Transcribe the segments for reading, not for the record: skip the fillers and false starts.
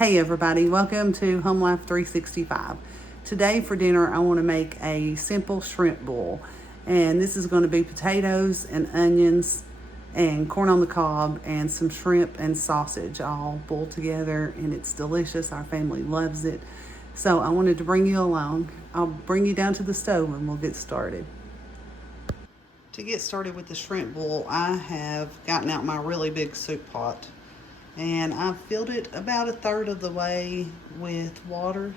Hey everybody, welcome to Home Life 365. Today for dinner I want to make a simple shrimp boil, and this is going to be potatoes and onions and corn on the cob and some shrimp and sausage all boiled together, and it's delicious. Our family loves it. So I wanted to bring you along. I'll bring you down to the stove and we'll get started. To get started with the shrimp boil, I have gotten out my really big soup pot and I've filled it about a third of the way with water.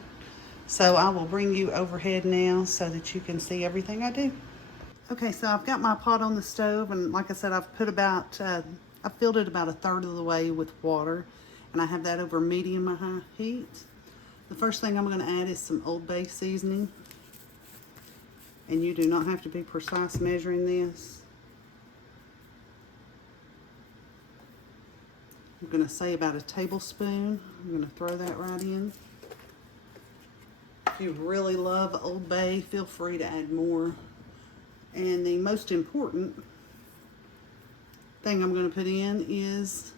So I will bring you overhead now so that you can see everything I do. Okay, so I've got my pot on the stove, and like I said, I filled it about a third of the way with water, and I have that over medium or high heat. The first thing I'm going to add is some Old Bay seasoning, and you do not have to be precise measuring this. I'm going to say about a tablespoon. I'm going to throw that right in. If you really love Old Bay, feel free to add more. And the most important thing I'm going to put in is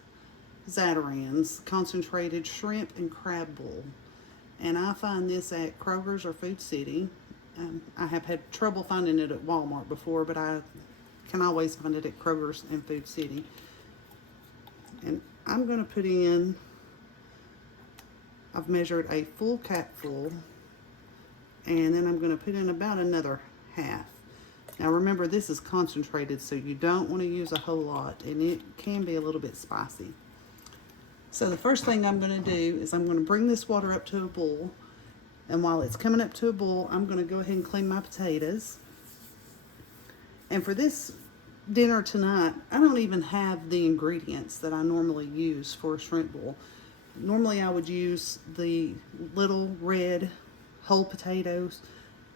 Zatarain's concentrated shrimp and crab boil. And I find this at Kroger's or Food City. I have had trouble finding it at Walmart before, but I can always find it at Kroger's and Food City. And I'm going to put in, I've measured a full capful, and then I'm going to put in about another half. Now remember, this is concentrated, so you don't want to use a whole lot, and it can be a little bit spicy. So the first thing I'm going to do is I'm going to bring this water up to a boil, and while it's coming up to a boil, I'm going to go ahead and clean my potatoes. And for this dinner tonight, I don't even have the ingredients that I normally use for a shrimp boil. Normally I would use the little red whole potatoes.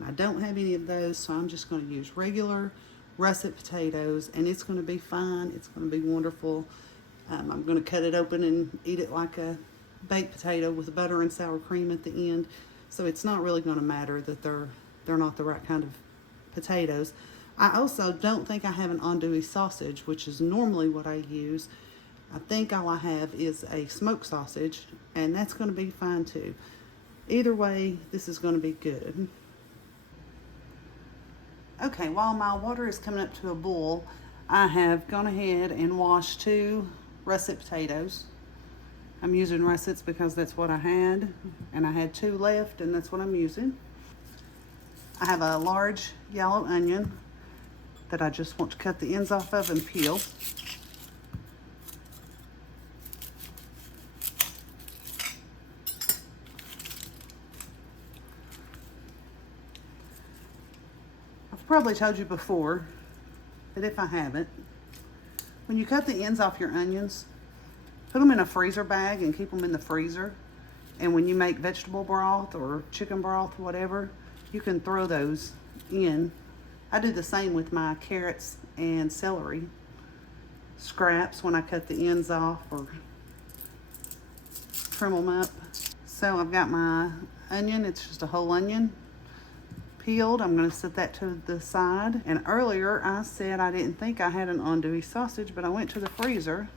I don't have any of those, so I'm just going to use regular russet potatoes, and it's going to be fine. It's going to be wonderful. I'm going to cut it open and eat it like a baked potato with butter and sour cream at the end. So it's not really going to matter that they're not the right kind of potatoes. I also don't think I have an andouille sausage, which is normally what I use. I think all I have is a smoked sausage, and that's going to be fine too. Either way, this is going to be good. Okay, while my water is coming up to a boil, I have gone ahead and washed 2 russet potatoes. I'm using russets because that's what I had, and I had 2 left, and that's what I'm using. I have a large yellow onion that I just want to cut the ends off of and peel. I've probably told you before, but if I haven't, when you cut the ends off your onions, put them in a freezer bag and keep them in the freezer. And when you make vegetable broth or chicken broth, whatever, you can throw those in. I do the same with my carrots and celery scraps when I cut the ends off or trim them up. So I've got my onion, it's just a whole onion, peeled. I'm going to set that to the side. And earlier I said I didn't think I had an andouille sausage, but I went to the freezer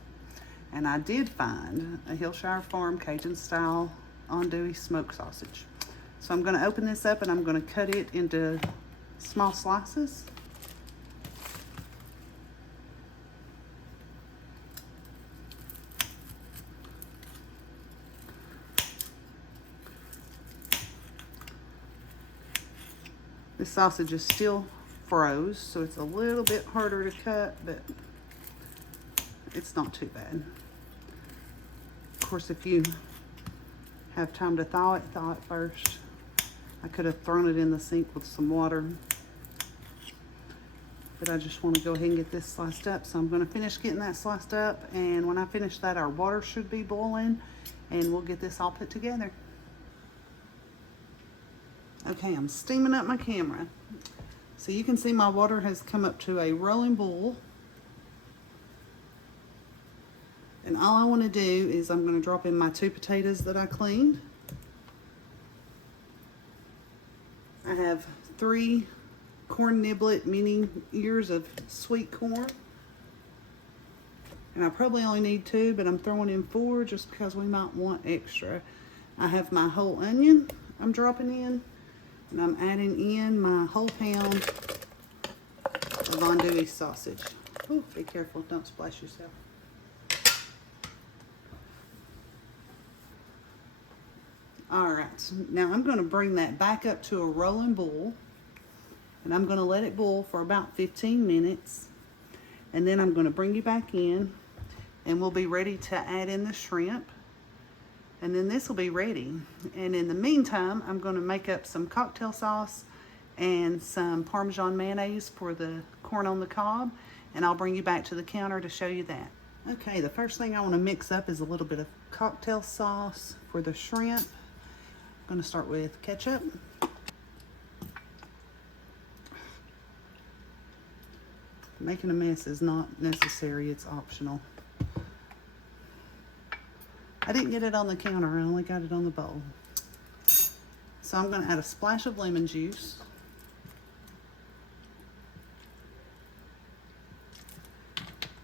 and I did find a Hillshire Farm Cajun style andouille smoked sausage. So I'm going to open this up and I'm going to cut it into small slices. This sausage is still froze, so it's a little bit harder to cut, but it's not too bad. Of course, if you have time to thaw it first. I could have thrown it in the sink with some water, but I just want to go ahead and get this sliced up. So I'm going to finish getting that sliced up, and when I finish that, our water should be boiling, and we'll get this all put together. Okay, I'm steaming up my camera. So you can see my water has come up to a rolling boil. And all I want to do is I'm going to drop in my 2 potatoes that I cleaned. I have 3 corn niblet mini ears of sweet corn. And I probably only need 2, but I'm throwing in 4 just because we might want extra. I have my whole onion I'm dropping in, and I'm adding in my whole pound of andouille sausage. Ooh, be careful, don't splash yourself. Alright, now I'm going to bring that back up to a rolling boil, and I'm going to let it boil for about 15 minutes, and then I'm going to bring you back in, and we'll be ready to add in the shrimp, and then this will be ready. And in the meantime, I'm going to make up some cocktail sauce and some Parmesan mayonnaise for the corn on the cob, and I'll bring you back to the counter to show you that. Okay, the first thing I want to mix up is a little bit of cocktail sauce for the shrimp. I'm going to start with ketchup. Making a mess is not necessary, it's optional. I didn't get it on the counter, I only got it on the bowl. So I'm going to add a splash of lemon juice.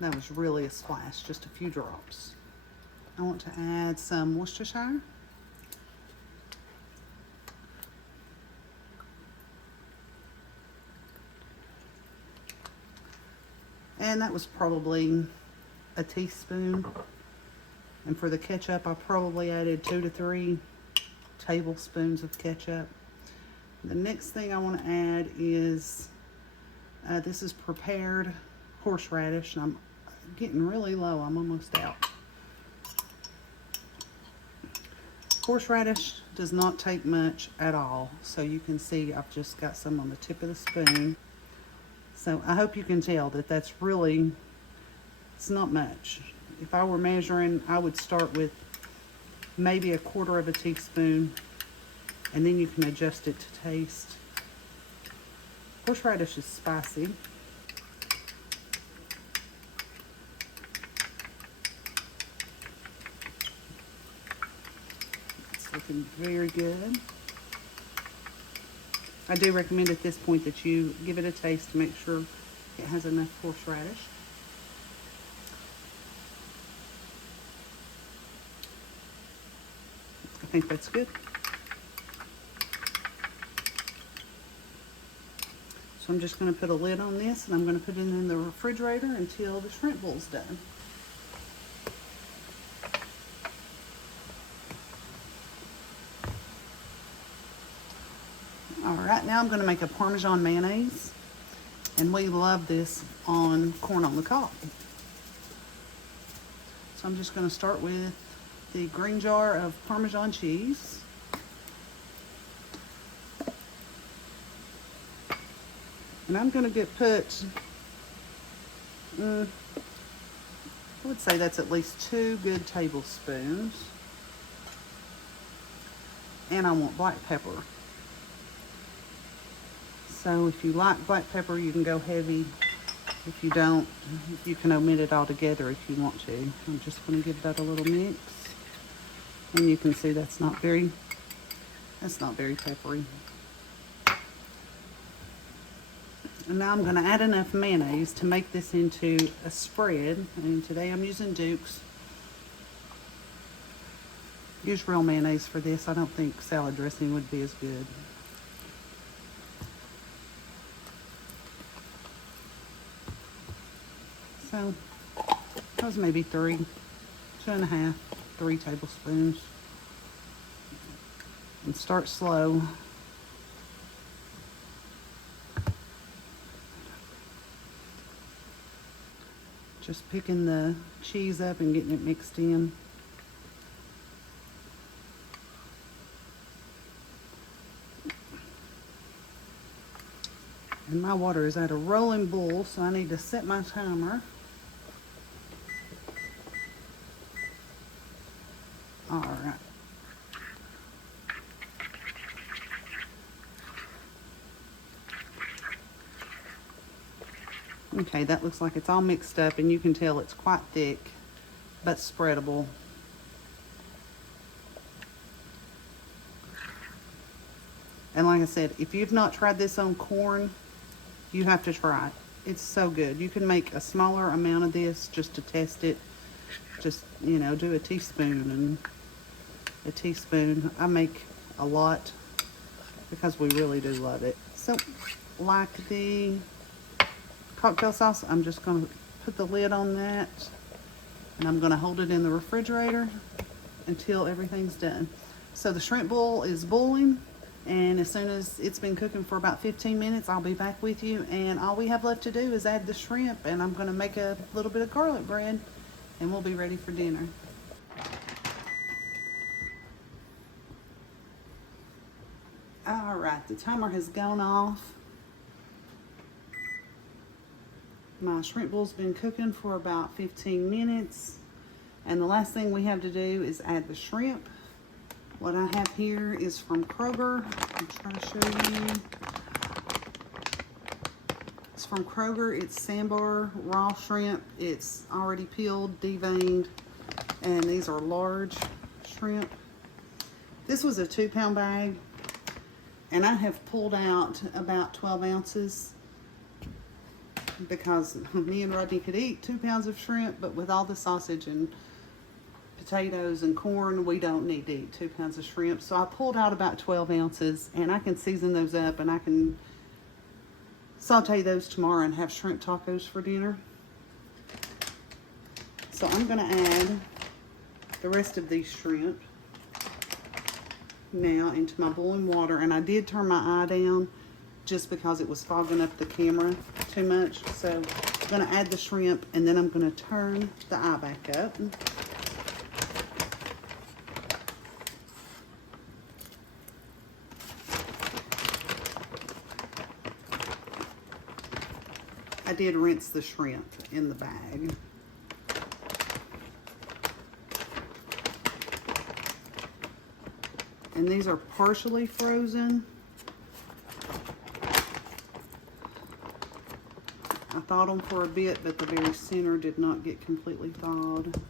That was really a splash, just a few drops. I want to add some Worcestershire. And that was probably a teaspoon. And for the ketchup, I probably added 2 to 3 tablespoons of ketchup. The next thing I want to add is, this is prepared horseradish. And I'm getting really low, I'm almost out. Horseradish does not take much at all. So you can see I've just got some on the tip of the spoon. So I hope you can tell that that's really, it's not much. If I were measuring, I would start with maybe 1/4 teaspoon, and then you can adjust it to taste. Horseradish is spicy. It's looking very good. I do recommend at this point that you give it a taste to make sure it has enough horseradish. I think that's good. So I'm just going to put a lid on this, and I'm going to put it in the refrigerator until the shrimp boil's done. Alright, now I'm going to make a Parmesan mayonnaise, and we love this on corn on the cob. So I'm just going to start with the green jar of Parmesan cheese. And I'm going to put, I would say that's at least 2 good tablespoons. And I want black pepper. So if you like black pepper, you can go heavy. If you don't, you can omit it altogether if you want to. I'm just going to give that a little mix. And you can see that's not very peppery. And now I'm going to add enough mayonnaise to make this into a spread. And today I'm using Duke's. Use real mayonnaise for this. I don't think salad dressing would be as good. So, that was maybe 3, 2.5, 3 tablespoons. And start slow. Just picking the cheese up and getting it mixed in. And my water is at a rolling boil, so I need to set my timer. All right. Okay, that looks like it's all mixed up, and you can tell it's quite thick, but spreadable. And like I said, if you've not tried this on corn, you have to try it. It's so good. You can make a smaller amount of this just to test it just, you know, do a teaspoon and a teaspoon. I make a lot because we really do love it. So, like the cocktail sauce, I'm just going to put the lid on that, and I'm going to hold it in the refrigerator until everything's done. So the shrimp bowl is boiling, and as soon as it's been cooking for about 15 minutes, I'll be back with you, and all we have left to do is add the shrimp, and I'm going to make a little bit of garlic bread, and we'll be ready for dinner. All right, the timer has gone off. My shrimp bowl's been cooking for about 15 minutes. And the last thing we have to do is add the shrimp. What I have here is from Kroger. I'll try to show you. It's from Kroger. It's Sandbar raw shrimp. It's already peeled, deveined, and these are large shrimp. This was a 2-pound bag, and I have pulled out about 12 ounces because me and Rodney could eat 2 pounds of shrimp, but with all the sausage and potatoes and corn, we don't need to eat 2 pounds of shrimp. So I pulled out about 12 ounces, and I can season those up, and I can saute those tomorrow and have shrimp tacos for dinner. So I'm going to add the rest of these shrimp now into my boiling water, and I did turn my eye down just because it was fogging up the camera too much. So I'm going to add the shrimp, and then I'm going to turn the eye back up. I did rinse the shrimp in the bag. And these are partially frozen. I thawed them for a bit, but the very center did not get completely thawed.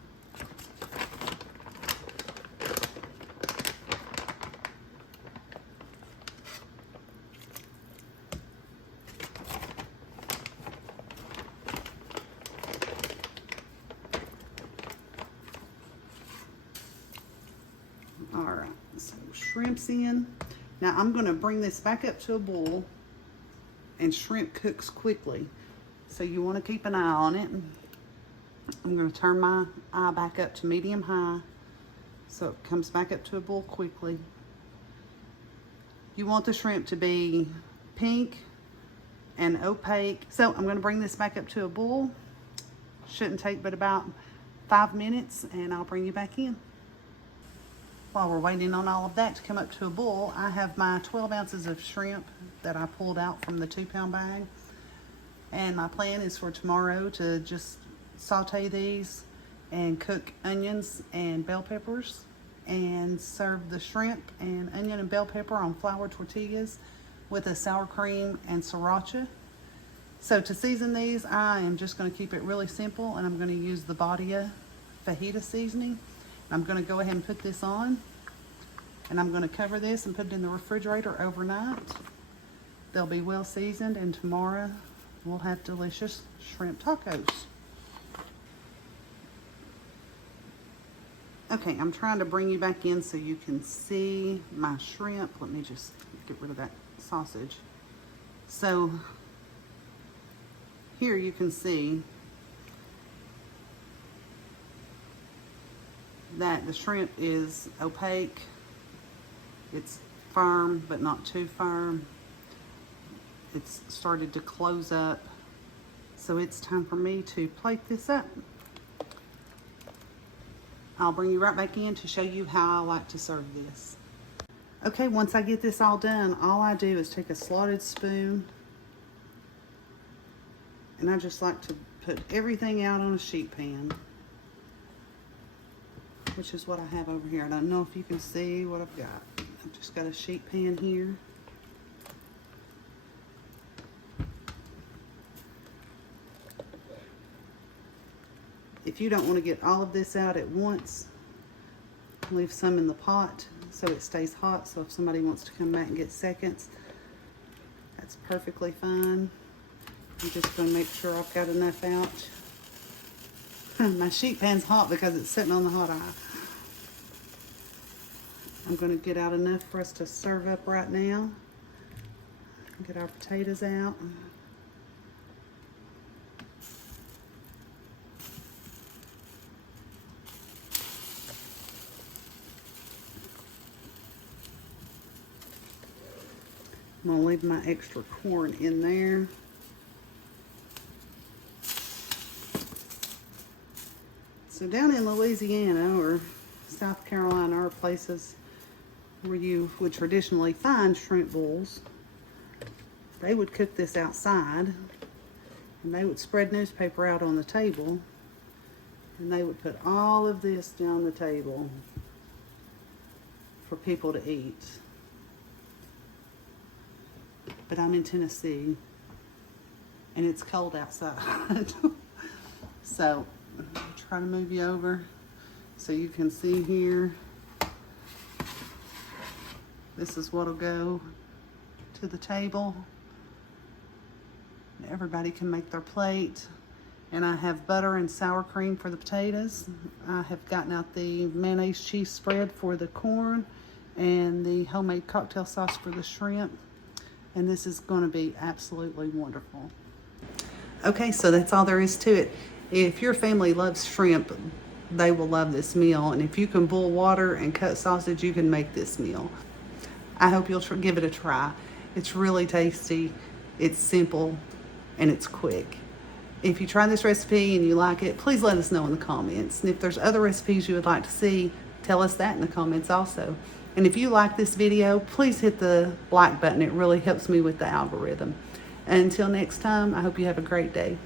All right, so shrimp's in. Now I'm going to bring this back up to a boil, and shrimp cooks quickly, so you want to keep an eye on it. I'm going to turn my eye back up to medium high so it comes back up to a boil quickly. You want the shrimp to be pink and opaque. So I'm going to bring this back up to a boil. Shouldn't take but about 5 minutes, and I'll bring you back in. While we're waiting on all of that to come up to a boil, I have my 12 ounces of shrimp that I pulled out from the 2-pound bag. And my plan is for tomorrow to just saute these and cook onions and bell peppers and serve the shrimp and onion and bell pepper on flour tortillas with a sour cream and sriracha. So to season these, I am just going to keep it really simple, and I'm going to use the Badia fajita seasoning. I'm going to go ahead and put this on, and I'm going to cover this and put it in the refrigerator overnight. They'll be well seasoned, and tomorrow we'll have delicious shrimp tacos. Okay, I'm trying to bring you back in so you can see my shrimp. Let me just get rid of that sausage. So here you can see that the shrimp is opaque. It's firm, but not too firm. It's started to close up. So it's time for me to plate this up. I'll bring you right back in to show you how I like to serve this. Okay, once I get this all done, all I do is take a slotted spoon, and I just like to put everything out on a sheet pan, which is what I have over here. I don't know if you can see what I've got. I've just got a sheet pan here. If you don't want to get all of this out at once, leave some in the pot so it stays hot. So if somebody wants to come back and get seconds, that's perfectly fine. I'm just going to make sure I've got enough out. My sheet pan's hot because it's sitting on the hot eye. I'm going to get out enough for us to serve up right now. Get our potatoes out. I'm going to leave my extra corn in there. So down in Louisiana or South Carolina are places where you would traditionally find shrimp bowls. They would cook this outside, and they would spread newspaper out on the table, and they would put all of this down the table for people to eat. But I'm in Tennessee, and it's cold outside. So I'll try to move you over so you can see here. This is what'll go to the table. Everybody can make their plate. And I have butter and sour cream for the potatoes. I have gotten out the mayonnaise cheese spread for the corn and the homemade cocktail sauce for the shrimp. And this is going to be absolutely wonderful. Okay, so that's all there is to it. If your family loves shrimp, they will love this meal. And if you can boil water and cut sausage, you can make this meal. I hope you'll give it a try. It's really tasty, it's simple, and it's quick. If you try this recipe and you like it, please let us know in the comments. And if there's other recipes you would like to see, tell us that in the comments also. And if you like this video, please hit the like button. It really helps me with the algorithm. Until next time, I hope you have a great day.